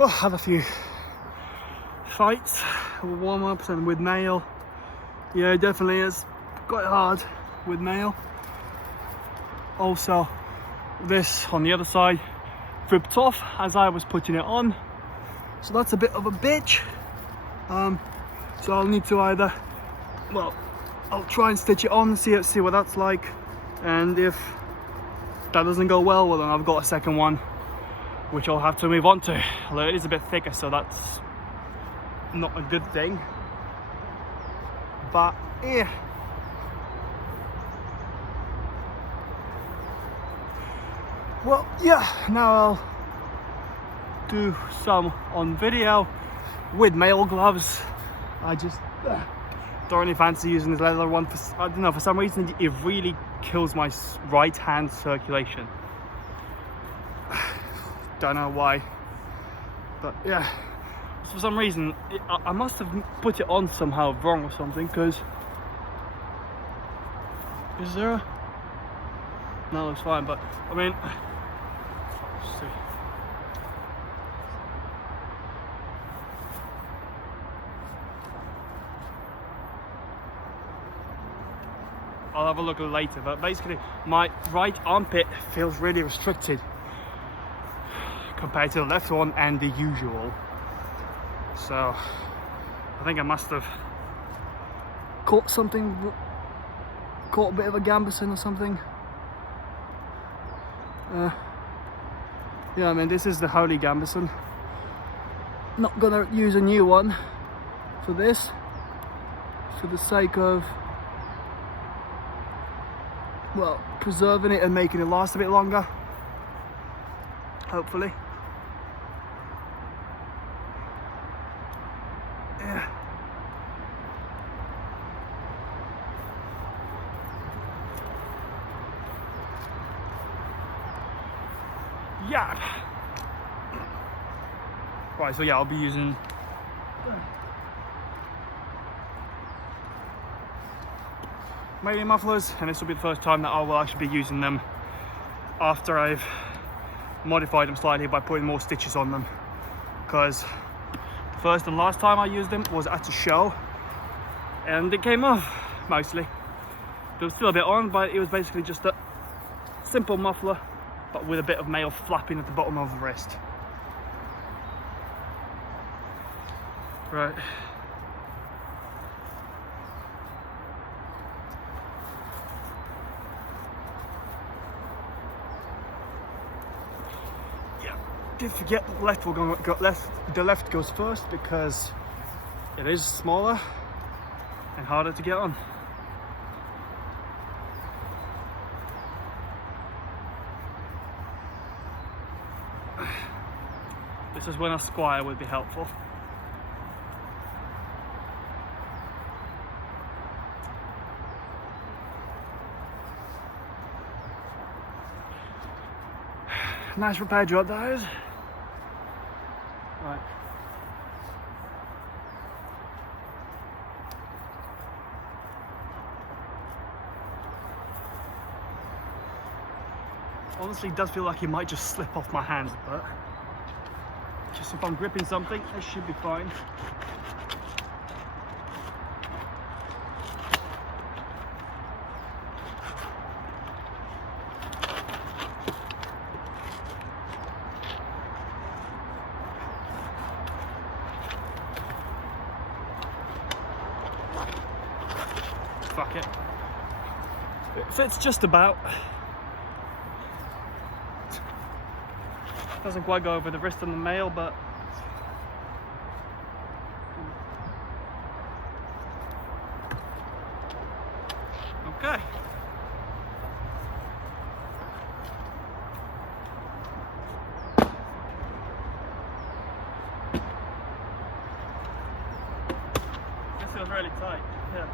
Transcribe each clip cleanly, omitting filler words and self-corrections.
Well, had a few fights, warm-ups, and with nail. Yeah, definitely is quite hard with nail. Also, this on the other side ripped off as I was putting it on, so that's a bit of a bitch. So I'll need to either, well, I'll try and stitch it on and see what that's like, and if that doesn't go well, well then I've got a second one which I'll have to move on to. Although it is a bit thicker, so that's not a good thing, but yeah. Well, yeah, now I'll do some on video with mail gloves. I just don't really fancy using this leather one. I don't know, for some reason it really kills my right hand circulation. Don't know why, but yeah, for some reason I must have put it on somehow wrong or something, because is there a... No, it's fine, but I mean, let's see. I'll have a look later, but basically my right armpit feels really restricted compared to the left one and the usual. So I think I must have caught something, caught a bit of a gambeson or something. Yeah, I mean, this is the holy gambeson. Not gonna use a new one for this, for the sake of, well, preserving it and making it last a bit longer, hopefully. Yeah. Right, so yeah, I'll be using medium mufflers, and this will be the first time that I will actually be using them after I've modified them slightly by putting more stitches on them, because the first and last time I used them was at a show and it came off mostly. There was still a bit on, but it was basically just a simple muffler but with a bit of mail flapping at the bottom of the wrist. Right. Yeah, did forget the left will go the left goes first, because it is smaller and harder to get on. This is when a squire would be helpful. Nice repair job that is. Right. Honestly, it does feel like it might just slip off my hands, but just if I'm gripping something, it should be fine. Fuck it. It fits just about. Doesn't quite go over the wrist on the mail, but okay. This feels really tight. Yeah.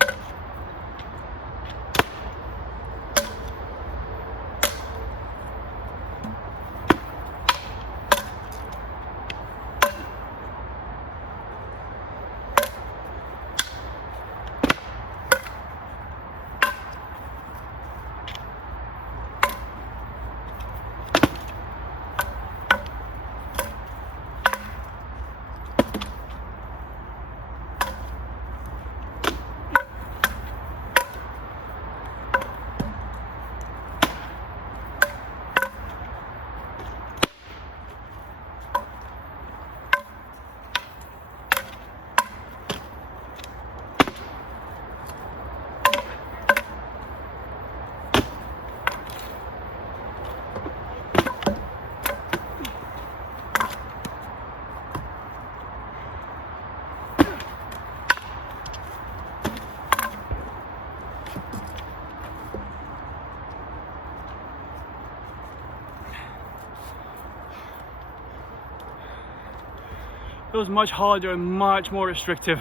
it was much harder and much more restrictive.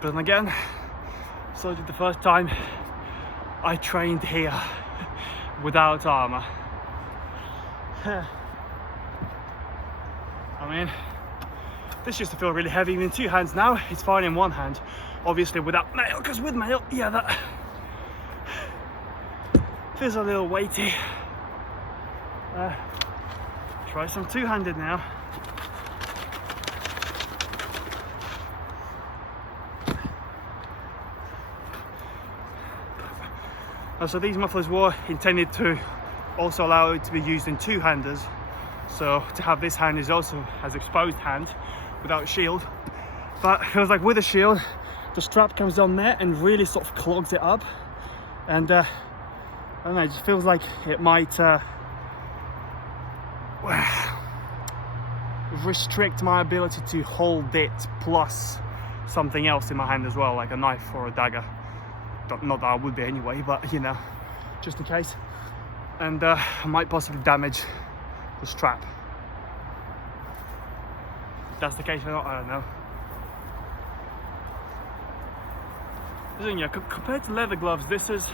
But then again, so did the first time I trained here without armor. I mean, this used to feel really heavy in two hands. Now it's fine in one hand, obviously without mail, because with mail, yeah, that feels a little weighty. Try some two-handed now. So these mufflers were intended to also allow it to be used in two-handers. So to have this hand is also as exposed hand without shield. But it feels like with a shield, the strap comes on there and really sort of clogs it up. And I don't know, it just feels like it might restrict my ability to hold it plus something else in my hand as well, like a knife or a dagger. Not that I would be anyway, but you know, just in case. And I might possibly damage the strap. If that's the case or not, I don't know. Yeah, compared to leather gloves, this is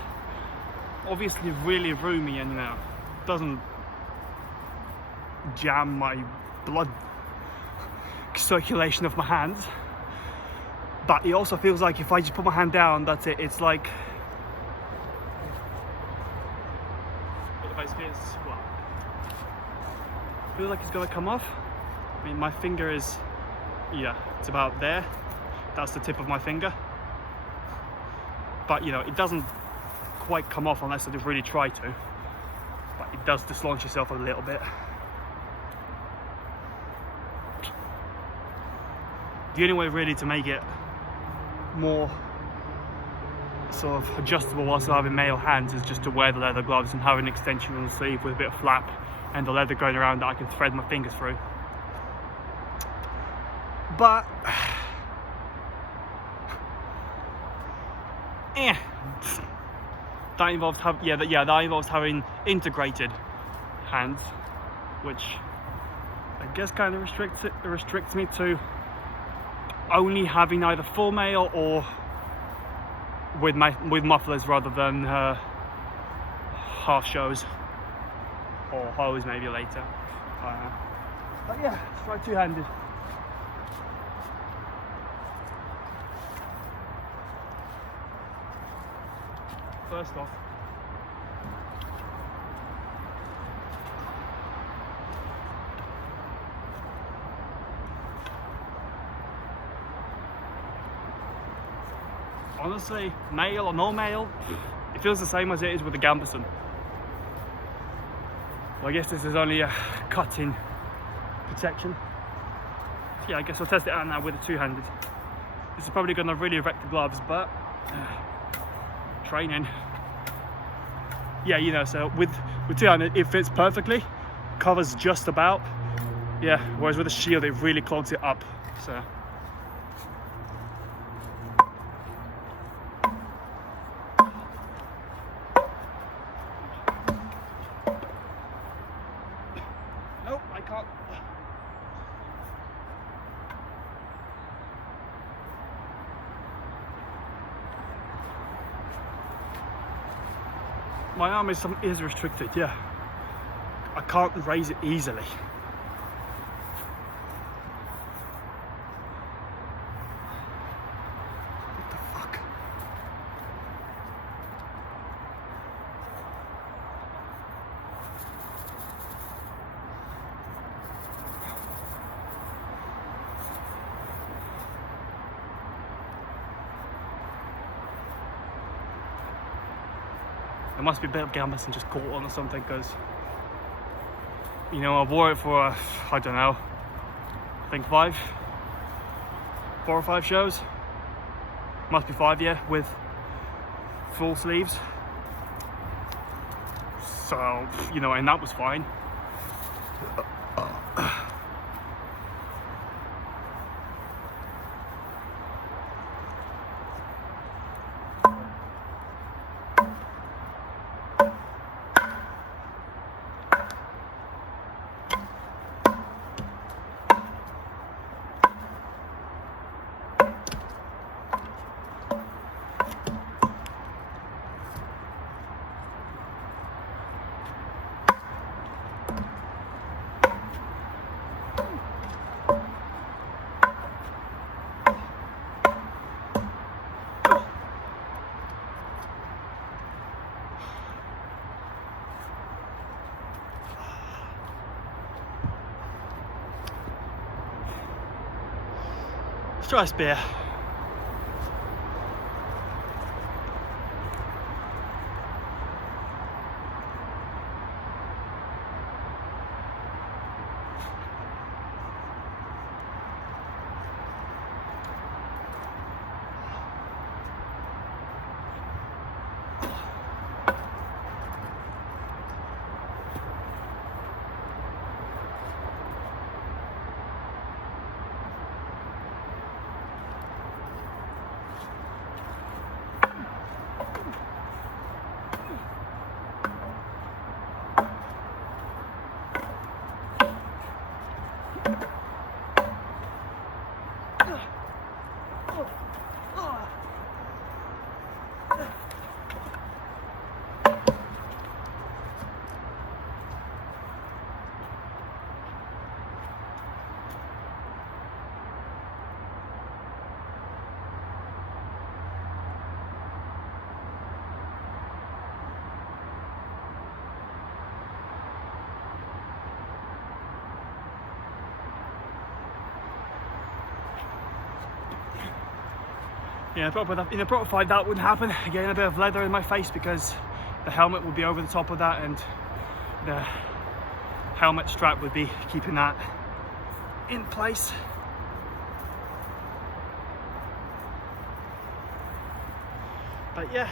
obviously really roomy and, you know, doesn't jam my blood circulation of my hands. But it also feels like if I just put my hand down, that's it. It's like, basically, well, feels like it's gonna come off. I mean, my finger is, yeah, it's about there. That's the tip of my finger. But you know, it doesn't quite come off unless I really try to. But it does dislodge yourself a little bit. The only way really to make it more sort of adjustable whilst having male hands is just to wear the leather gloves and have an extension on the sleeve with a bit of flap and the leather going around that I can thread my fingers through. But that involves that involves having integrated hands, which I guess kind of restricts me to only having either full mail or with mufflers rather than half shows or hose maybe later. But yeah, let's try two-handed. First off, honestly, male or no male, it feels the same as it is with the gambeson. Well, I guess this is only a cut-in protection. So yeah, I guess I'll test it out now with a two-handed. This is probably going to really wreck the gloves, but training. Yeah, you know, so with two-handed, it fits perfectly, covers just about. Yeah, whereas with a shield, it really clogs it up. So. Nope, I can't. My arm is restricted, yeah. I can't raise it easily. What the fuck? There must be a bit of gambeson just caught on or something, because, you know, I wore it for, I don't know, I think 4 or 5 shows. Must be 5, yeah, with full sleeves. So, you know, and that was fine. Let's try a spear. Yeah, in a proper fight that wouldn't happen. Getting a bit of leather in my face because the helmet would be over the top of that, and the helmet strap would be keeping that in place. But yeah.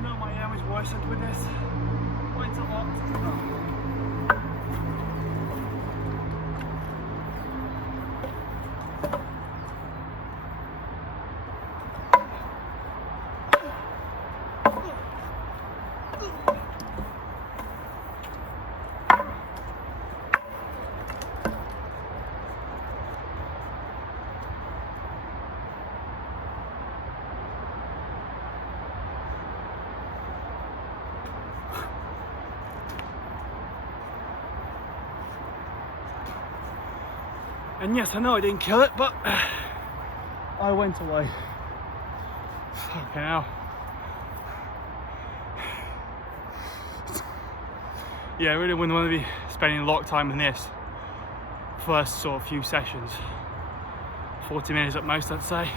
No, my arm is worsened with this quite a lot. And yes, I know I didn't kill it, but I went away. Fucking hell. Yeah, I really wouldn't want to be spending a lot of time in this first sort of few sessions. 40 minutes at most, I'd say.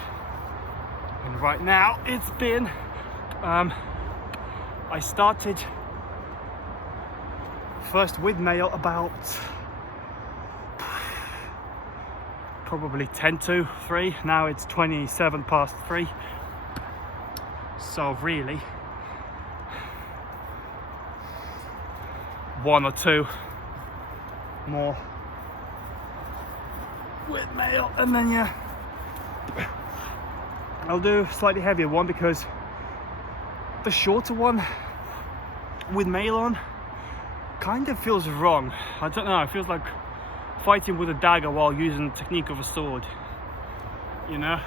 And right now, it's been, I started first with nail about probably 10 to 3. Now it's 27 past 3. So really, 1 or 2 more with nail, and then yeah, I'll do a slightly heavier one because the shorter one with nail on kind of feels wrong. I don't know, it feels like fighting with a dagger while using the technique of a sword, you know?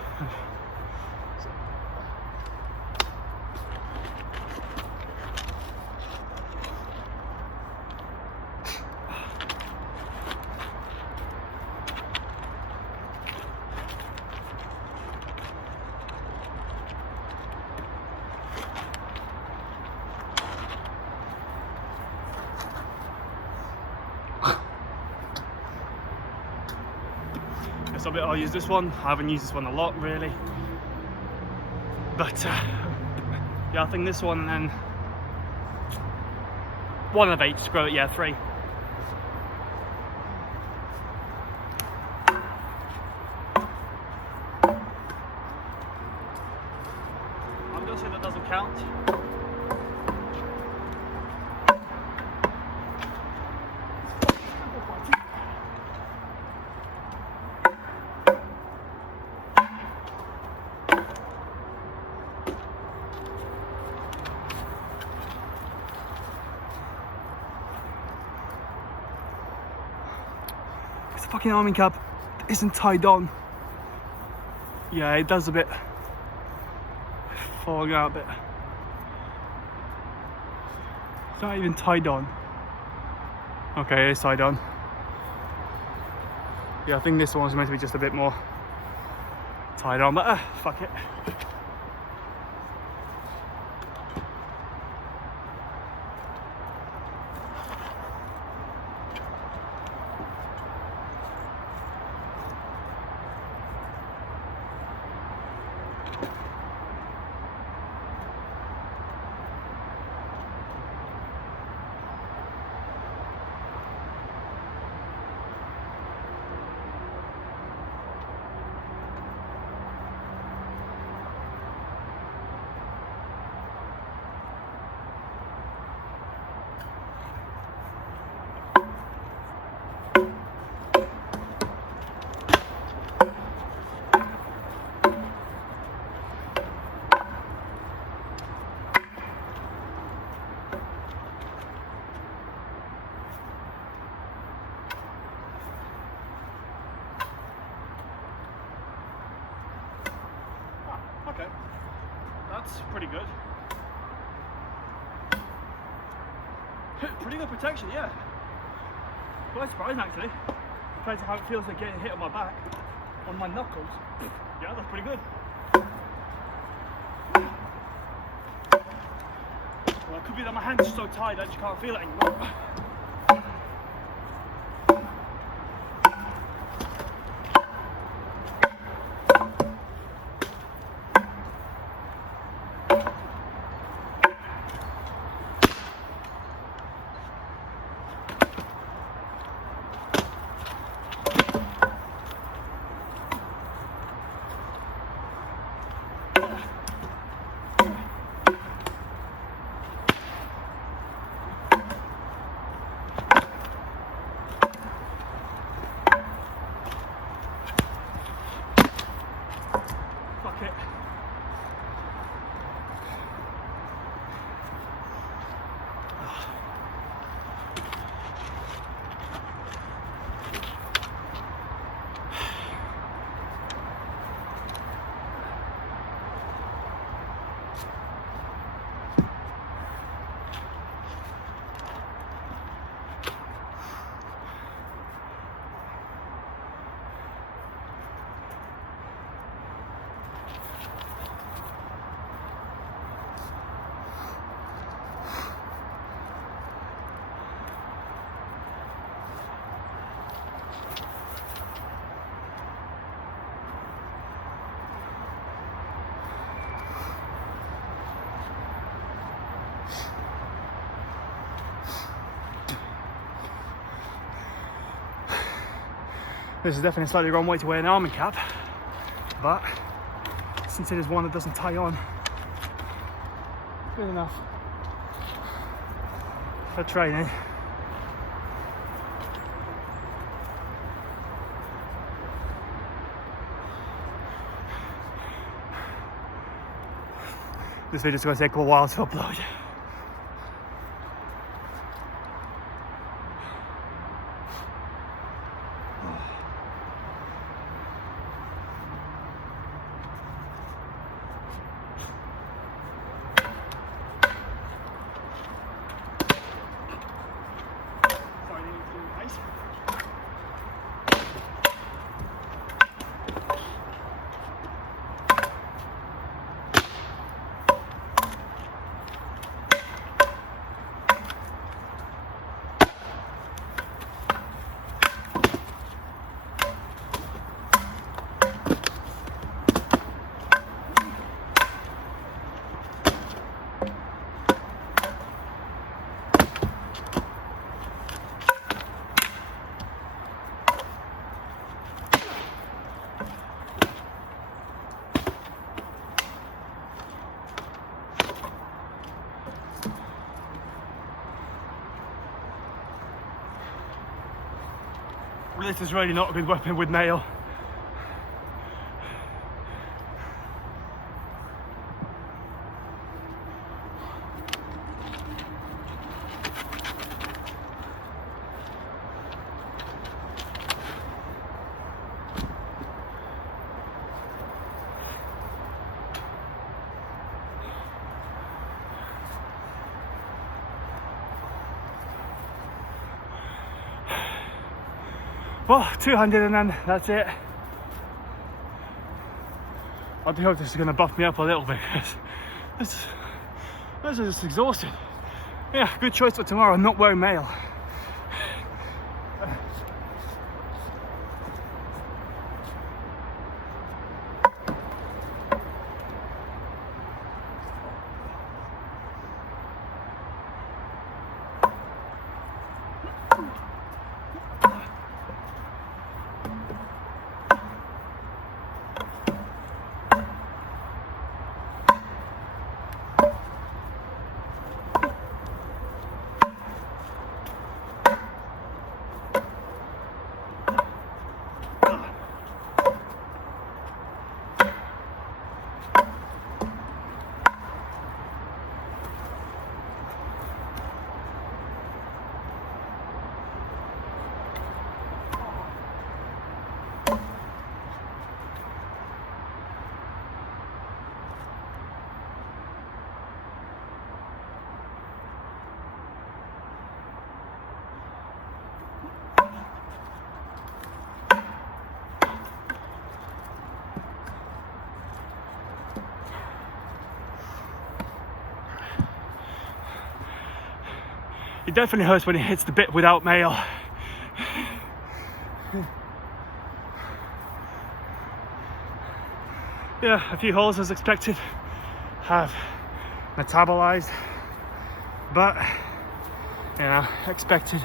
So I'll use this one. I haven't used this one a lot really, but yeah, I think this one, and then one of each. Screw it, yeah, 3. I'm gonna say that doesn't count. The fucking arming cap isn't tied on. Yeah, it does a bit falling out a bit. It's not even tied on. Okay, it's tied on. Yeah, I think this one's meant to be just a bit more tied on, but fuck it. Okay, that's pretty good. Pretty good protection, yeah. Quite surprising actually. Compared to how it feels like getting hit on my back, on my knuckles. Yeah, that's pretty good. Well, it could be that my hands are so tight I just can't feel it anymore. Fuck it. This is definitely a slightly wrong way to wear an army cap, but since it is one that doesn't tie on, good enough for training. This video is going to take a while to upload. This is really not a good weapon with nail. Well, 200 and then that's it. I do hope this is going to buff me up a little bit, because this is just exhausted. Yeah, good choice for tomorrow, not wearing mail. It definitely hurts when it hits the bit without mail. Yeah, a few holes as expected have metabolized, but you know, expected.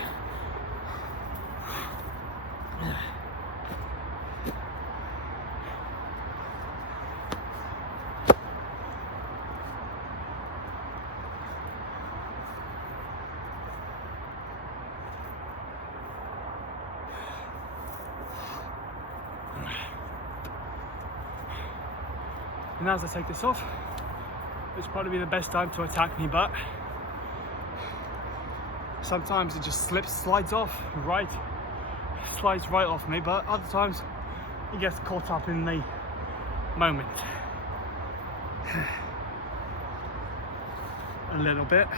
And as I take this off, it's probably the best time to attack me, but sometimes it just slides right off me, but other times it gets caught up in the moment a little bit.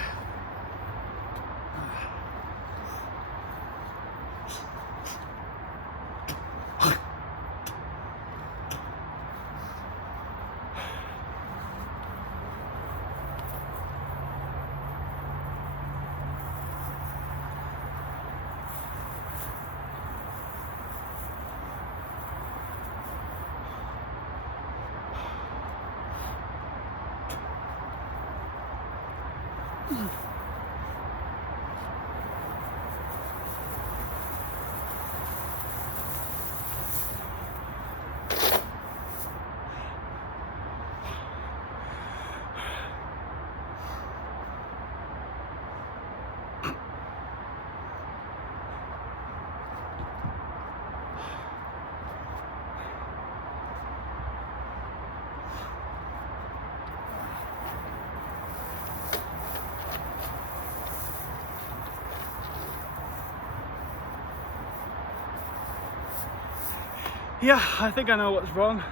Yeah, I think I know what's wrong.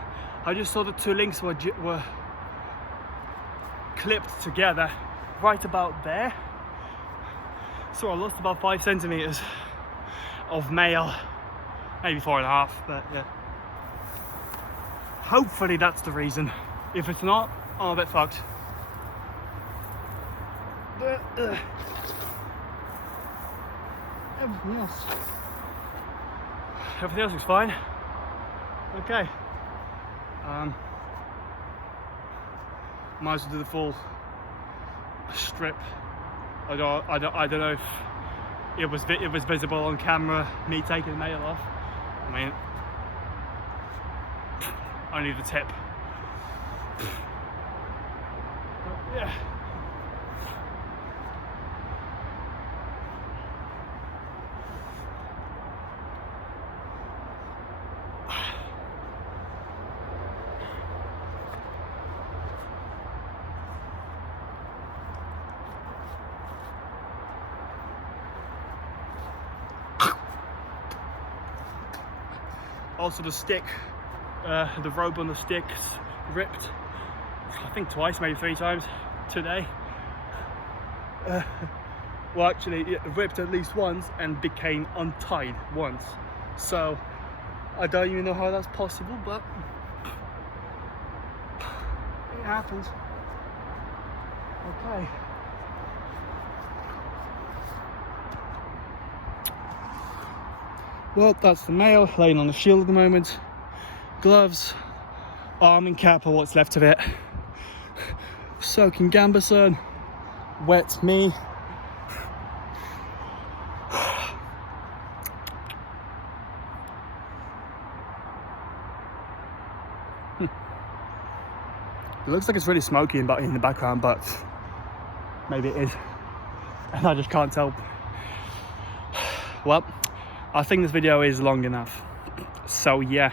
I just saw the two links were clipped together right about there. So I lost about 5 centimeters of mail, maybe 4.5, but yeah. Hopefully that's the reason. If it's not, I'm a bit fucked. Everything else is fine. Okay. Might as well do the full strip. I don't know if it was visible on camera, me taking the mail off. I mean, only the tip. But yeah. Also the stick, the rope on the stick's ripped, I think twice, maybe 3 times today. Well actually it ripped at least once and became untied once. So I don't even know how that's possible, but it happens. Okay. Well, that's the male laying on the shield at the moment. Gloves, arm and cap are what's left of it. Soaking Gambeson, wet me. It looks like it's really smoky in the background, but maybe it is, and I just can't tell. Well, I think this video is long enough, so yeah.